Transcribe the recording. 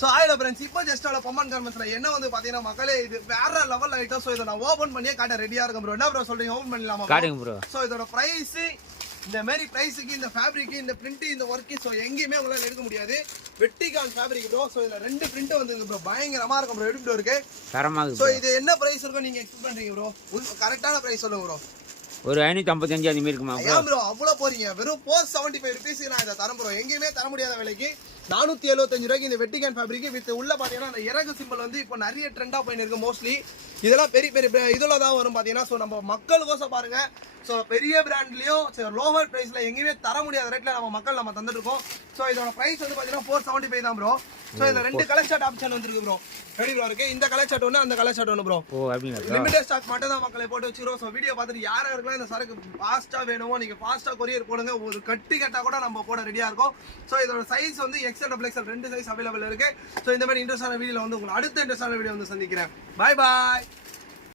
So ஆயில friends இப்போ just Bomman கார்மெண்ட்ஸ்ல என்ன வந்து பாத்தீங்கன்னா மக்களே இது வேற லெவல் ஐட்டம். ஸோ இதை நான் ஓபன் பண்ணியே காட்ட ரெடியா இருக்கேன் ப்ரோ. என்ன ப்ரோ சொல்றீங்க, ஓபன் பண்ணலாமா? காட்டுங்க ப்ரோ. ஸோ இதோட பிரைஸ் இந்த மாதிரி பிரைஸுக்கு இந்த ஃபேப்ரிக் இந்த பிரிண்ட் இந்த ஒர்க் ஸோ எங்கேயுமே உங்களால் எடுக்க முடியாது. வெட்டிகான் ஃபேப்ரிக் ப்ரோ. ஸோ இதில் 2 பிரிண்ட் வந்து ப்ரோ பயங்கரமா இருக்கும் ப்ரோ. எப்படி ப்ரோ இருக்கு? தரமாக. ஸோ இது என்ன பிரைஸ் இருக்கும் நீங்க எக்ஸ்பெக்ட் பண்றீங்க ப்ரோ? கரெக்டான பிரைஸ் சொல்லுங்க ப்ரோ. ஒரு 555 அந்த மாதிரி இருக்குமா ஏன் ப்ரோ அவ்வளோ போறீங்க? வெறும் 475 ருபீஸ்க்கு நான் இதை தரம் ப்ரோ. எங்கேயுமே தர முடியாத விலைக்கு 475 ரூபாய்க்கு இந்த வெட்டிகான் ஃபேப்ரிக் வித் உள்ள பாத்தீங்கன்னா அந்த இறகு சிம்பிள் வந்து இப்போ நிறைய ட்ரெண்டா போயின்னு இருக்கு. மோஸ்ட்லி இதெல்லாம் பெரிய பெரிய இதுல தான் வரும் பாத்தீங்கன்னா. ஸோ நம்ம மக்களுக்கோசம் பாருங்க. ஸோ பெரிய பிராண்ட்லயும் லோவர் பிரைஸ்ல எங்கேயுமே தர முடியாத ரேட்ல நம்ம தந்துட்டு இருக்கோம். ஸோ இதோட பிரைஸ் வந்து பாத்தீங்கன்னா 475 தான் ப்ரோ. ஸோ இதுல 2 கலர் ஷார்ட் ஆப்ஷன் வந்துருக்கு ப்ரோ. ரெடி ப்ரோ இருக்கு. இந்த கலர் ஷார்ட் ஒன்று, அந்த கலர் ஷார்ட் ஒன்று ப்ரோ. லிமிடெட் ஸ்டாக் மட்டும் தான் மக்களை போட்டு வச்சுக்கிறோம். ஸோ வீடியோ பார்த்துட்டு யாராருக்கெல்லாம் இந்த சரக்கு ஃபாஸ்டா வேணுமோ நீங்க ஃபாஸ்டா கொரியர் போடுங்க. ஒரு கட்டி கட்டா கூட நம்ம போட ரெடியா இருக்கும். ஸோ இதோட சைஸ் வந்து XL XXL 2 சைஸ் அவைலபிள் இருக்கு. ஸோ இந்த மாதிரி இன்ட்ரெஸ்டான வீடியோல வந்து உங்களுக்கு அடுத்த இன்ட்ரெஸ்டான வீடியோ வந்து சந்திக்கிறேன். பாய் பாய்.